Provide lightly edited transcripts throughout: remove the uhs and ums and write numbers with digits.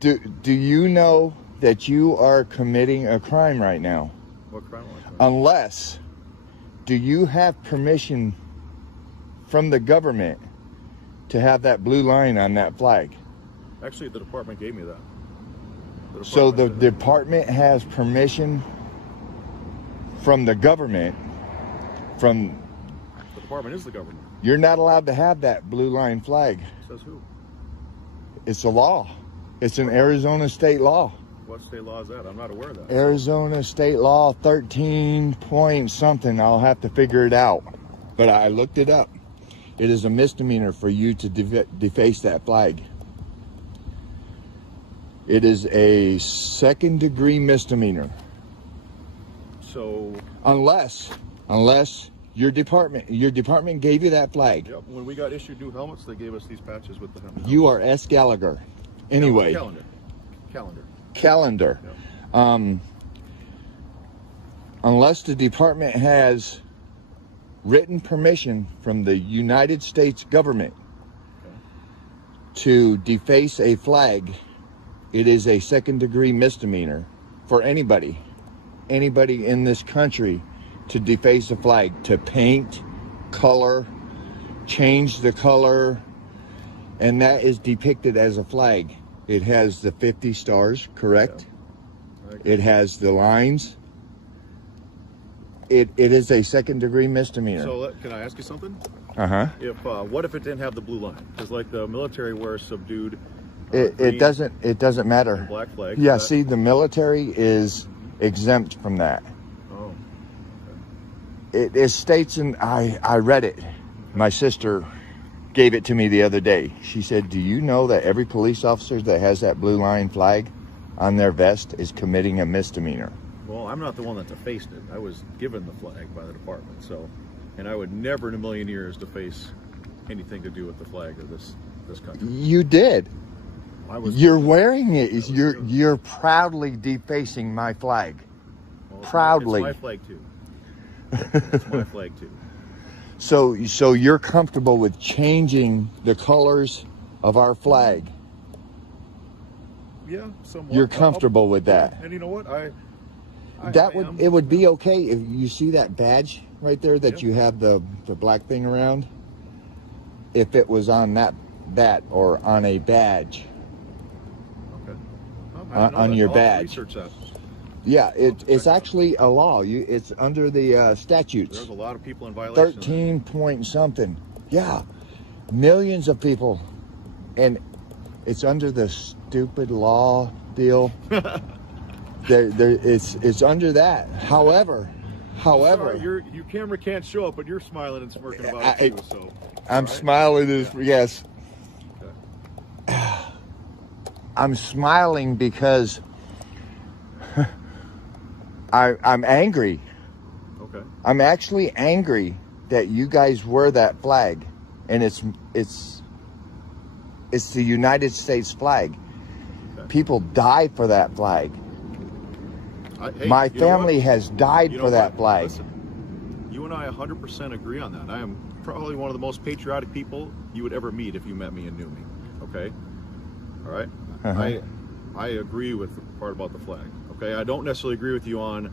Do you know that you are committing a crime right now? What crime? Unless, do you have permission from the government to have that blue line on that flag? Actually, the department gave me that. So the department has permission from the government, from... The department is the government. You're not allowed to have that blue line flag. Says who? It's a law. It's an Arizona state law. What state law is that? I'm not aware of that. Arizona state law 13 point something. I'll have to figure it out. But I looked it up. It is a misdemeanor for you to deface that flag. It is a second-degree misdemeanor. So... Unless your department gave you that flag. Yep. When we got issued new helmets, they gave us these patches with the helmet. You are S. Gallagher. Anyway. Calendar. Yep. Unless the department has written permission from the United States government to deface a flag, it is a second-degree misdemeanor for anybody in this country to deface a flag, to paint, color, change the color, and that is depicted as a flag. It has the 50 stars, correct? Yeah. It has the lines. It is a second-degree misdemeanor. So can I ask you something? If what if it didn't have the blue line? Because like the military wears subdued. It doesn't matter. Black flag. Yeah. See, the military is exempt from that. Oh. Okay. It states, and I read it. My sister gave it to me the other day. She said, "Do you know that every police officer that has that blue line flag on their vest is committing a misdemeanor?" Well, I'm not the one that defaced it. I was given the flag by the department, so, and I would never in a million years deface anything to do with the flag of this country. You did. You're wearing it. You're proudly defacing my flag. Well, proudly. It's my flag too. It's my flag too. So you're comfortable with changing the colors of our flag? Yeah, somewhat. You're comfortable with that? And you know what? It would be okay if you see that badge right there that you have the black thing around. If it was on that or on a badge. Okay. On your badge. Research that. Yeah, it's actually a law. It's under the statutes. There's a lot of people in violation. 13 point something. Yeah, millions of people, and it's under the stupid law deal. It's under that. However, sorry, your camera can't show up, but you're smiling and smirking about it too. So I'm smiling. Yes. Okay. I'm smiling because I'm angry. Okay. I'm actually angry that you guys wear that flag, and it's the United States flag. Okay. People die for that flag. My family has died for that flag. Listen, you and I 100% agree on that. I am probably one of the most patriotic people you would ever meet if you met me and knew me. Okay? All right? I agree with the part about the flag. Okay? I don't necessarily agree with you on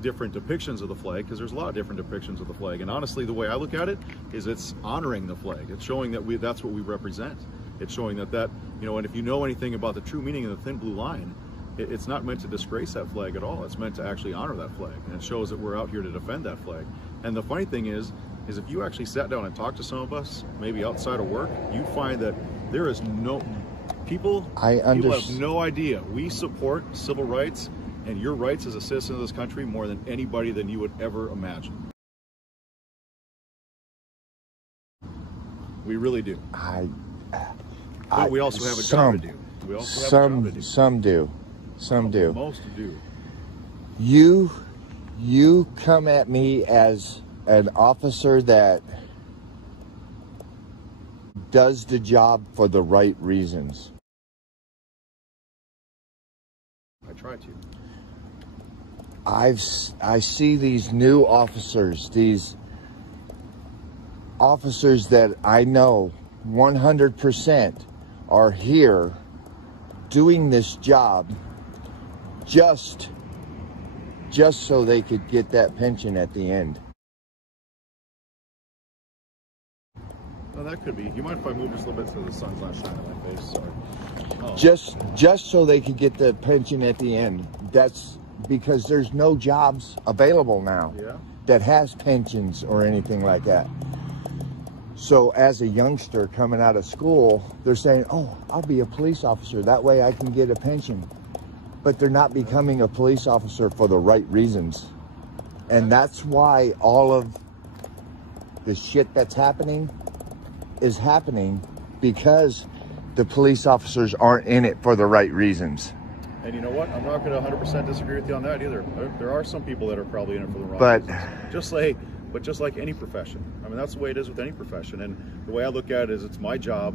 different depictions of the flag, because there's a lot of different depictions of the flag. And honestly, the way I look at it is it's honoring the flag. It's showing that that's what we represent. It's showing that, you know, and if you know anything about the true meaning of the thin blue line, it's not meant to disgrace that flag at all. It's meant to actually honor that flag, and it shows that we're out here to defend that flag. And the funny thing is if you actually sat down and talked to some of us, maybe outside of work, you'd find that there is people have no idea. We support civil rights and your rights as a citizen of this country more than anybody than you would ever imagine. We really do. But we also have a job to do. We also have a job to do. Some do. Some do. Most do. You come at me as an officer that does the job for the right reasons. I try to. I see these new officers, these officers that I know 100% are here doing this job just so they could get that pension at the end. Well, that could be. You mind if I move just a little bit so the sun's not shining on my face? Sorry. Oh. Just so they could get the pension at the end. That's because there's no jobs available now that has pensions or anything like that. So as a youngster coming out of school, they're saying, oh, I'll be a police officer. That way I can get a pension. But they're not becoming a police officer for the right reasons. And that's why all of the shit that's happening is happening, because the police officers aren't in it for the right reasons. And you know what? I'm not going to 100% disagree with you on that either. There are some people that are probably in it for the wrong reasons. Just like any profession. I mean, that's the way it is with any profession. And the way I look at it is, it's my job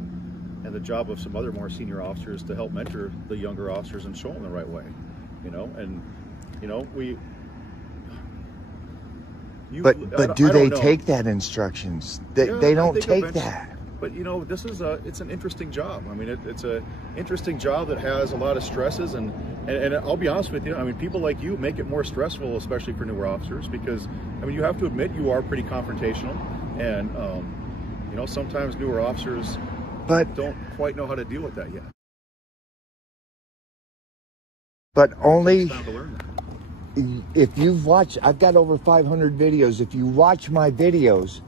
and the job of some other more senior officers to help mentor the younger officers and show them the right way. You know, and you know, But do they take that instructions? They don't take that. But you know, it's an interesting job. I mean, it's an interesting job that has a lot of stresses, and I'll be honest with you. I mean, people like you make it more stressful, especially for newer officers, because I mean, you have to admit you are pretty confrontational, and you know, sometimes newer officers don't quite know how to deal with that yet. But only if you've watched, I've got over 500 videos. If you watch my videos,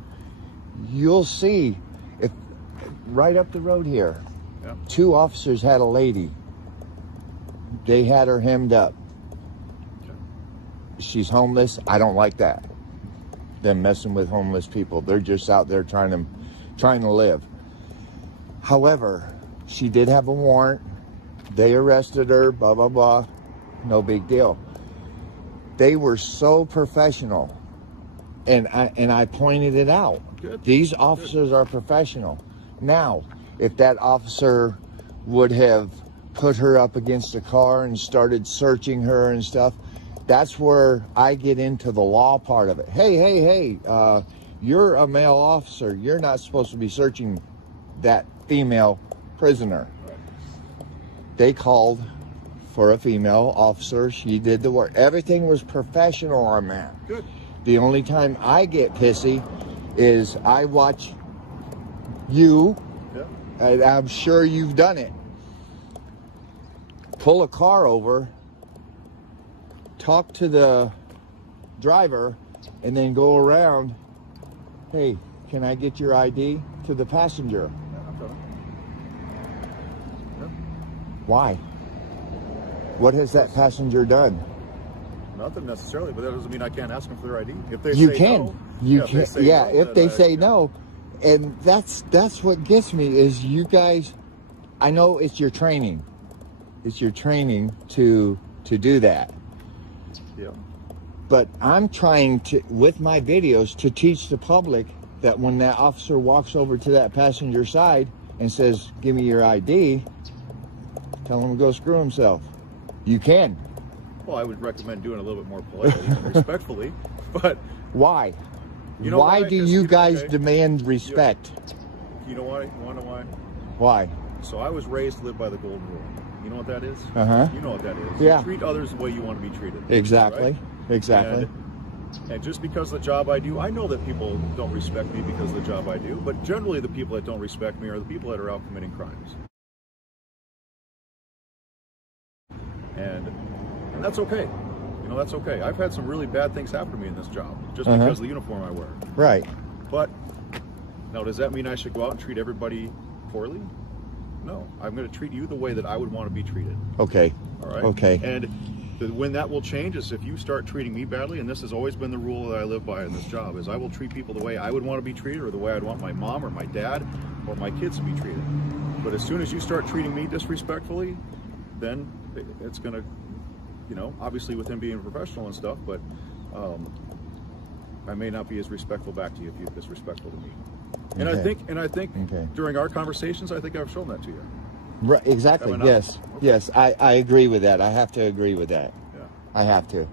you'll see. If right up the road here, two officers had a lady. They had her hemmed up. She's homeless. I don't like that. Them messing with homeless people. They're just out there trying to live. However, she did have a warrant. They arrested her, blah, blah, blah. No big deal. They were so professional. And I pointed it out. Good. These officers are professional. Now, if that officer would have put her up against a car and started searching her and stuff, that's where I get into the law part of it. Hey, you're a male officer. You're not supposed to be searching that female prisoner. Right. They called for a female officer. She did the work. Everything was professional on that. Good. The only time I get pissy is I watch you, and I'm sure you've done it, pull a car over, talk to the driver, and then go around, hey, can I get your ID, to the passenger? Why? What has that passenger done? Nothing necessarily, but that doesn't mean I can't ask them for their ID. If they you say can. No, you can. If they say no, and that's what gets me is you guys. I know it's your training. It's your training to do that. Yeah. But I'm trying to, with my videos, to teach the public that when that officer walks over to that passenger side and says, "Give me your ID," tell him to go screw himself. You can. Well, I would recommend doing it a little bit more politely and respectfully, but... Why? You know why do you guys demand respect? You know why? You want to know why? Why? So I was raised to live by the golden rule. You know what that is? Uh-huh. You know what that is. Yeah. You treat others the way you want to be treated. Exactly. Right? Exactly. And just because of the job I do, I know that people don't respect me because of the job I do, but generally the people that don't respect me are the people that are out committing crimes. And that's okay. You know, that's okay. I've had some really bad things happen to me in this job, just because of the uniform I wear. Right. But, now, does that mean I should go out and treat everybody poorly? No. I'm going to treat you the way that I would want to be treated. Okay. All right? Okay. And when that will change is if you start treating me badly, and this has always been the rule that I live by in this job, is I will treat people the way I would want to be treated, or the way I'd want my mom or my dad or my kids to be treated. But as soon as you start treating me disrespectfully, then it's going to, you know, obviously with him being professional and stuff, but I may not be as respectful back to you if you're disrespectful to me. And I think during our conversations, I think I've shown that to you. Right, exactly. Yes. Okay. Yes, I agree with that. I have to agree with that. Yeah. I have to.